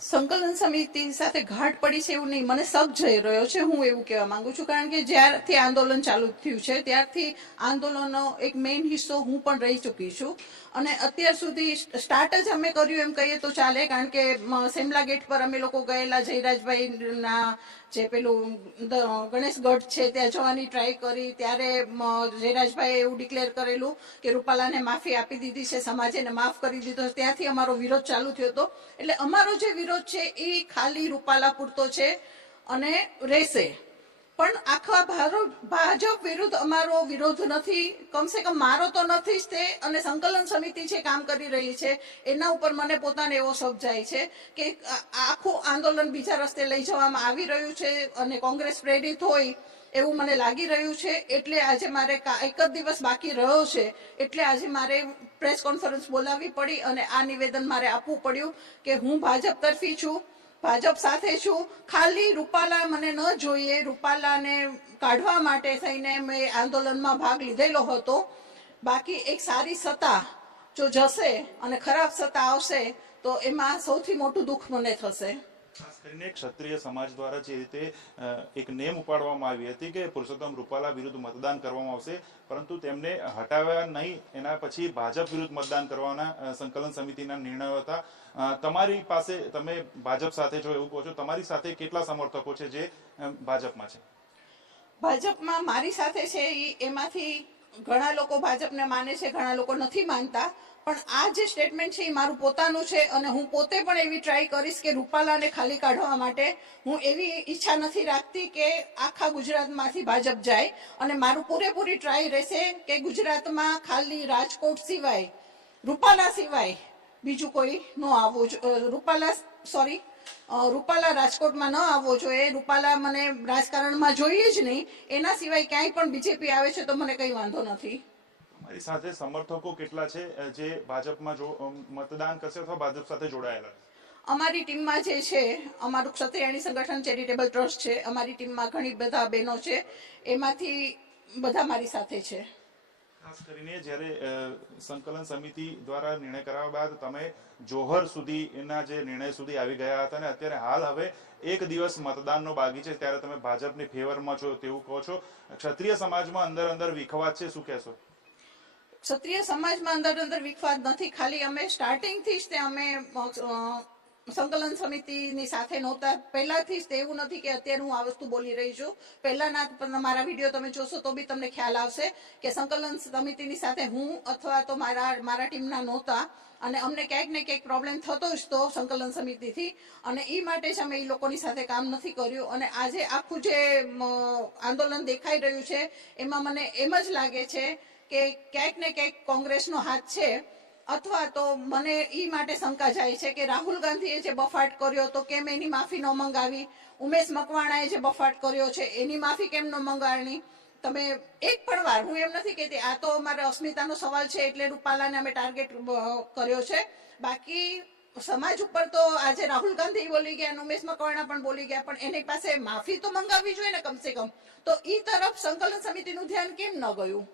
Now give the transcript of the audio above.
સંકલન સમિતિ સાથે ઘાટ પડી છે એવું નહીં. મને શક જઈ રહ્યો છે, હું એવું કહેવા માંગુ છું. કારણ કે જ્યારથી આંદોલન ચાલુ થયું છે, ત્યારથી આંદોલનનો એક મેઇન હિસ્સો હું પણ રહી ચૂકી છું. અને અત્યાર સુધી સ્ટાર્ટ જ અમે કર્યું એમ કહીએ તો ચાલે, કારણ કે સેમલા ગેટ પર અમે લોકો ગયેલા, જયરાજભાઈના જે પેલું ગણેશગઢ છે, ત્યાં જવાની ટ્રાય કરી. ત્યારે જયરાજભાઈએ એવું ડિક્લેર કરેલું કે રૂપાલાને માફી આપી દીધી છે સમાજે એને માફ કરી દીધો. ત્યાંથી અમારો વિરોધ ચાલુ થયો હતો. એટલે અમારો જે વિરોધ છે એ ખાલી રૂપાલા પૂરતો છે અને રહેશે. પણ આખા ભાજપ વિરુદ્ધ અમારો વિરોધ નથી. કમસે કમ મારો તો નથી જ તે અને સંકલન સમિતિ છે કામ કરી રહી છે, એના ઉપર મને પોતાને એવો શક જાય છે કે આખું આંદોલન બીજા રસ્તે લઈ જવામાં આવી રહ્યું છે અને કોંગ્રેસ પ્રેરિત હોય એવું મને લાગી રહ્યું છે, એટલે આજે મારે એક જ દિવસ બાકી રહ્યો છે, એટલે આજે મારે પ્રેસ કોન્ફરન્સ બોલાવવી પડી અને આ નિવેદન મારે આપવું પડ્યું કે હું ભાજપ તરફી છું, ભાજપ સાથે છું. ખાલી રૂપાલા મને ન જોઈએ, રૂપાલાને કાઢવા માટે થઈને મેં આંદોલનમાં ભાગ લીધેલો હતો. બાકી એક સારી સત્તા જો જશે અને ખરાબ સત્તા આવશે, તો એમાં સૌથી મોટું દુઃખ મને થશે. ક્ષત્રિય સમાજ દ્વારા જે રીતે એક નેમ ઉપાડવામાં આવી હતી કે પુરુષોત્તમ રૂપાલા વિરુદ્ધ મતદાન કરવામાં આવશે, પરંતુ તેમને હટાવ્યા નહીં. એના પછી ભાજપ વિરુદ્ધ મતદાન કરવાના સંકલન સમિતિના નિર્ણયો હતા. તમારી પાસે, તમે ભાજપ સાથે જો એવું કહો છો, તમારી સાથે કેટલા સમર્થકો છે જે ભાજપમાં છે? ભાજપમાં મારી સાથે છે એમાંથી ઘણા લોકો ભાજપને માને છે, ઘણા લોકો નથી માનતા, પણ આ જે સ્ટેટમેન્ટ છે એ મારું પોતાનું છે અને હું પોતે પણ એવી ટ્રાય કરીશ કે રૂપાલાને ખાલી કાઢવા માટે હું એવી ઈચ્છા નથી રાખતી કે આખા ગુજરાતમાંથી ભાજપ જાય અને મારું પૂરેપૂરી ટ્રાય રહેશે કે ગુજરાતમાં ખાલી રાજકોટ સિવાય, રૂપાલા સિવાય બીજું કોઈ ન આવવું રૂપાલા સોરી રૂપાલા રાજકોટમાં ન આવવો જોઈએ રૂપાલા મને રાજકારણમાં જોઈએ જ નહીં. એના સિવાય ક્યાંય પણ બીજેપી આવે છે તો મને કંઈ વાંધો નથી. તમારી સાથે સમર્થકો કેટલા છે જે ભાજપમાં જો મતદાન કરશે અથવા ભાજપ સાથે જોડાયેલા અમારી ટીમમાં જે છે અમારું ક્ષત્રિયાણી સંગઠન ચેરિટેબલ ટ્રસ્ટ છે. અમારી ટીમમાં ઘણી બધા બહેનો છે. એમાંથી બધા મારી સાથે છે. ખાસ કરીને જ્યારે સંકલન સમિતિ દ્વારા નિર્ણય કરાવ્યા બાદ તમે જોહર સુધી એના જે નિર્ણય સુધી આવી ગયા હતા ને અત્યારે હાલ હવે એક દિવસ મતદાનનો બાકી છે, ત્યારે તમે ભાજપની ફેવરમાં છો તેવું કહો છો. ક્ષત્રિય સમાજમાં અંદર અંદર વિખવાદ છે, શું કહેશો? ક્ષત્રિય સમાજમાં અંદર અંદર વિખવાદ નથી. ખાલી અમે સ્ટાર્ટિંગથી જ તે અમે સંકલન સમિતિની સાથે નહોતા. પહેલાથી જ તે એવું નથી કે અત્યારે હું આ વસ્તુ બોલી રહી છું. પહેલાના મારા વીડિયો તમે જોશો તો બી તમને ખ્યાલ આવશે કે સંકલન સમિતિની સાથે હું અથવા તો મારા મારા ટીમના નહોતા. અને અમને ક્યાંક ને ક્યાંક પ્રોબ્લેમ થતો જ તો સંકલન સમિતિથી. અને એ માટે જ અમે એ લોકોની સાથે કામ નથી કર્યું. અને આજે આખું જે આંદોલન દેખાઈ રહ્યું છે, એમાં મને એમ જ લાગે છે કે ક્યાંક ને ક્યાંક કોંગ્રેસનો હાથ છે. અથવા તો મને ઈ માટે શંકા જાય છે કે રાહુલ ગાંધીએ જે બફાટ કર્યો તો કેમ એની માફી ન મંગાવી? ઉમેશ મકવાણાએ જે બફાટ કર્યો છે, એની માફી કેમ ન મંગાવણી? તમે એક પણ વાર, હું એમ નથી કહેતી, આ તો અમારે અસ્મિતાનો સવાલ છે એટલે રૂપાલાને અમે ટાર્ગેટ કર્યો છે. બાકી સમાજ ઉપર તો આજે રાહુલ ગાંધી બોલી ગયા અને ઉમેશ મકવાણા પણ બોલી ગયા, પણ એની પાસે માફી તો મંગાવવી જોઈએ ને કમસે કમ. તો ઈ તરફ સંકલન સમિતિનું ધ્યાન કેમ ન ગયું?